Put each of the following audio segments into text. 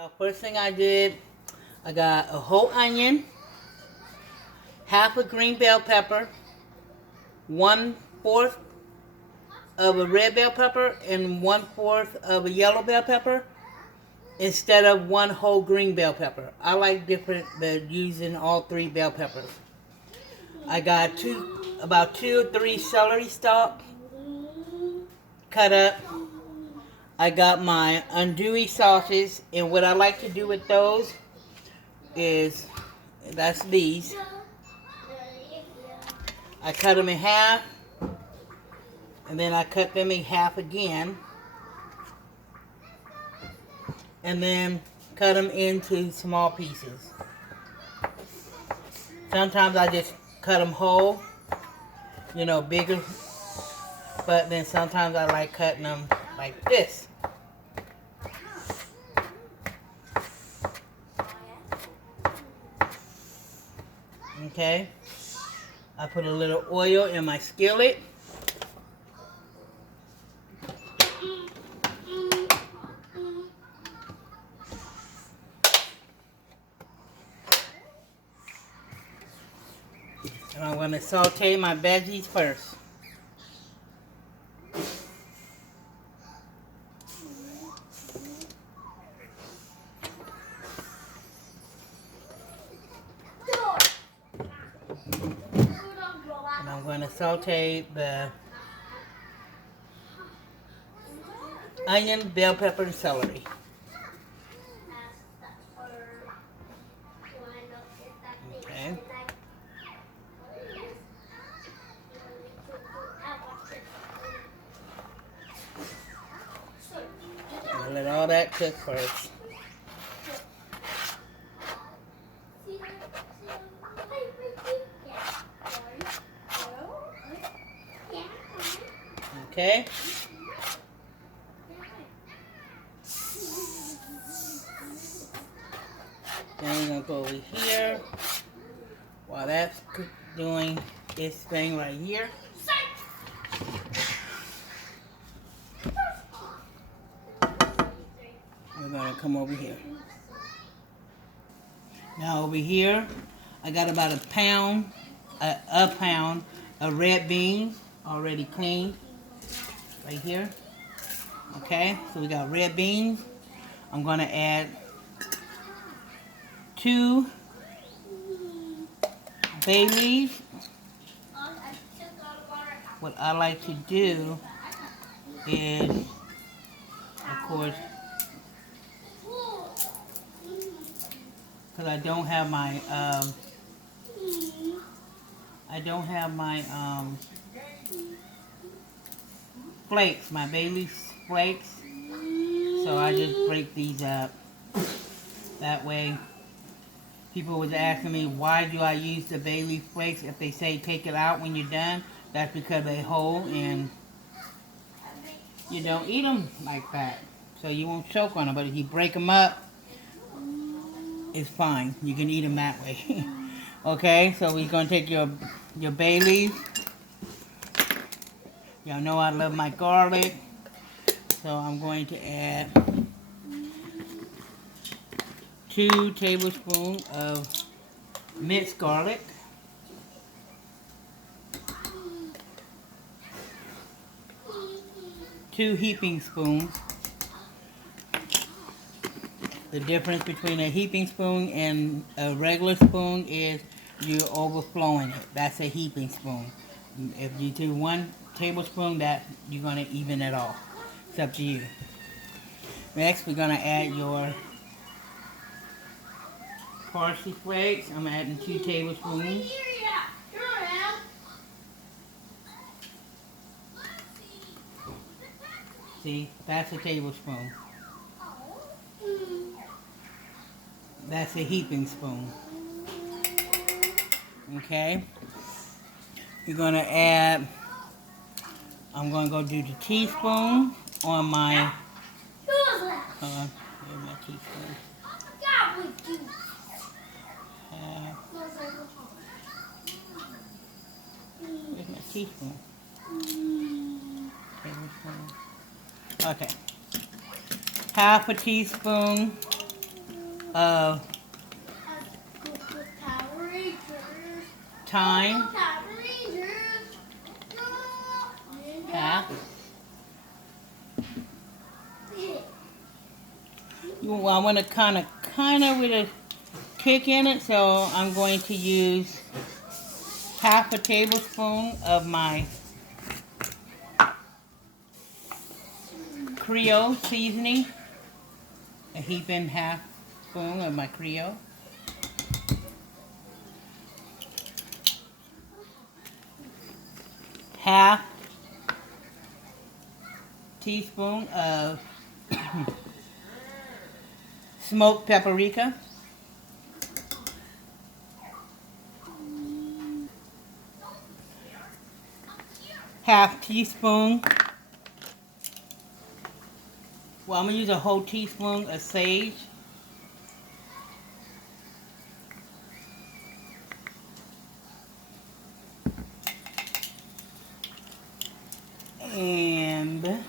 Now, first thing I did, I got a whole onion, half a green bell pepper, 1/4 of a red bell pepper, and 1/4 of a yellow bell pepper instead of one whole green bell pepper. I like different using all three bell peppers. I got about 2 or 3 celery stalks cut up. I got my andouille sausages, and what I like to do with those is, that's these. I cut them in half, and then I cut them in half again, and then cut them into small pieces. Sometimes I just cut them whole, bigger, but then sometimes I like cutting them like this. Okay, I put a little oil in my skillet. And I'm going to saute my veggies first. And I'm going to saute the onion, bell pepper, and celery. Okay. And let all that cook first. Okay. Then we're going to go over here while that's doing this thing right here. We're going to come over here. Now over here, I got about a pound of red beans already cleaned right here. Okay, so we got red beans. I'm going to add 2 bay leaves. What I like to do is, of course, because I don't have my flakes, my bay leaf flakes. So I just break these up. That way, people was asking me, why do I use the bay leaf flakes? If they say take it out when you're done, that's because they whole and you don't eat them like that. So you won't choke on them. But if you break them up, it's fine. You can eat them that way. Okay, so we're going to take your bay leaf. Y'all know I love my garlic. So I'm going to add 2 tablespoons of minced garlic. 2 heaping spoons. The difference between a heaping spoon and a regular spoon is you're overflowing it. That's a heaping spoon. If you do 1 tablespoon, that you're going to even it off. It's up to you. Next, we're going to add your parsley flakes. I'm adding 2 tablespoons. See, that's a tablespoon. That's a heaping spoon. Okay. You're going to add, I'm going to go do the teaspoon on my, here's my teaspoon. Where's my teaspoon? Tablespoon. Okay. Half a teaspoon of thyme, half. Well, I want to kind of with a kick in it, so I'm going to use half a tablespoon of my Creole seasoning, a heaping half spoon of my Creole. Half teaspoon of smoked paprika. Half teaspoon. Well, I'm going to use a whole teaspoon of sage. And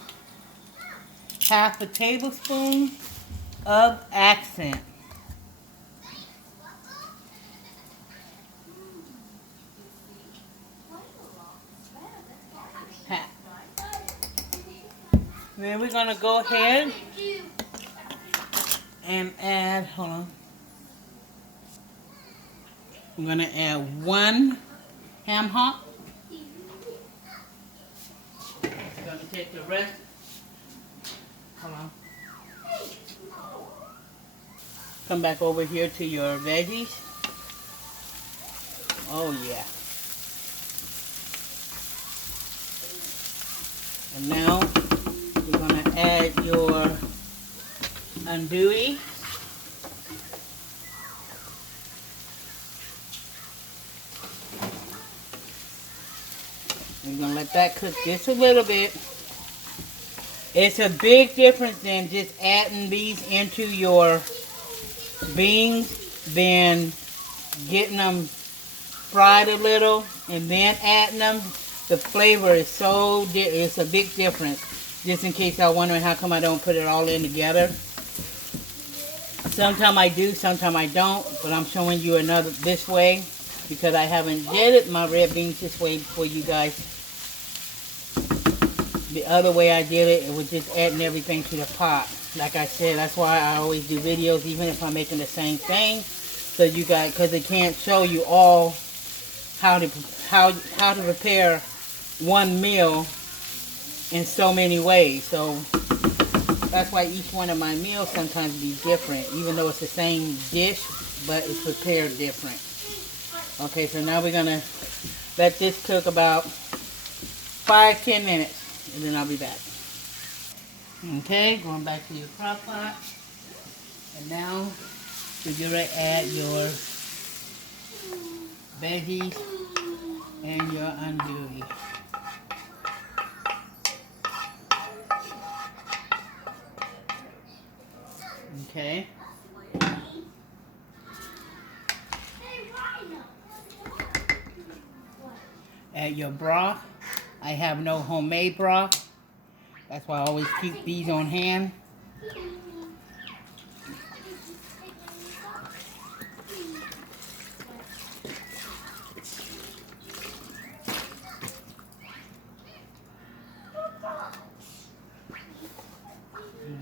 half a tablespoon of accent. Then we're going to go ahead and add, hold on. I'm going to add 1 ham hock. I'm going to take the rest. Hold on. Come back over here to your veggies. Oh yeah. And now you're going to add your andouille. We're going to let that cook just a little bit. It's a big difference than just adding these into your beans than getting them fried a little and then adding them. The flavor is it's a big difference. Just in case y'all wondering how come I don't put it all in together. Sometimes I do, sometimes I don't, but I'm showing you this way because I haven't did my red beans this way for you guys. The other way I did it was just adding everything to the pot. Like I said, that's why I always do videos, even if I'm making the same thing, so you guys, because it can't show you all how to prepare one meal in so many ways. So that's why each one of my meals sometimes be different, even though it's the same dish, but it's prepared different. Okay, so now we're gonna let this cook about 5-10 minutes. And then I'll be back. Okay, going back to your crock pot. And now you're going to add your veggies and your andouille. Okay. Add your broth. I have no homemade broth. That's why I always keep these on hand.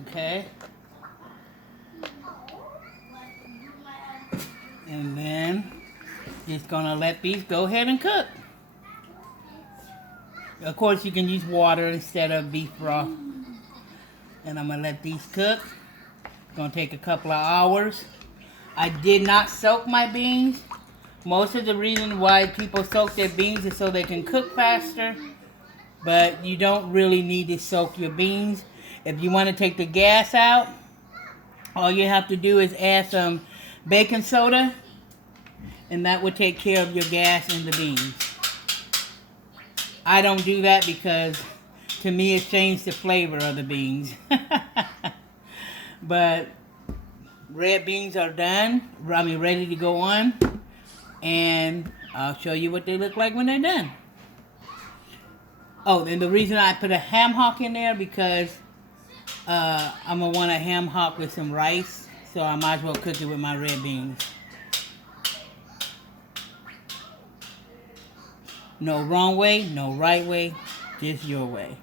Okay. And then just gonna let these go ahead and cook. Of course, you can use water instead of beef broth. And I'm going to let these cook. It's going to take a couple of hours. I did not soak my beans. Most of the reason why people soak their beans is so they can cook faster. But you don't really need to soak your beans. If you want to take the gas out, all you have to do is add some baking soda. And that will take care of your gas in the beans. I don't do that because to me it changed the flavor of the beans. But red beans are done. Ready to go on. And I'll show you what they look like when they're done. Oh, and the reason I put a ham hock in there because I'm going to want a ham hock with some rice. So I might as well cook it with my red beans. No wrong way, no right way, just your way.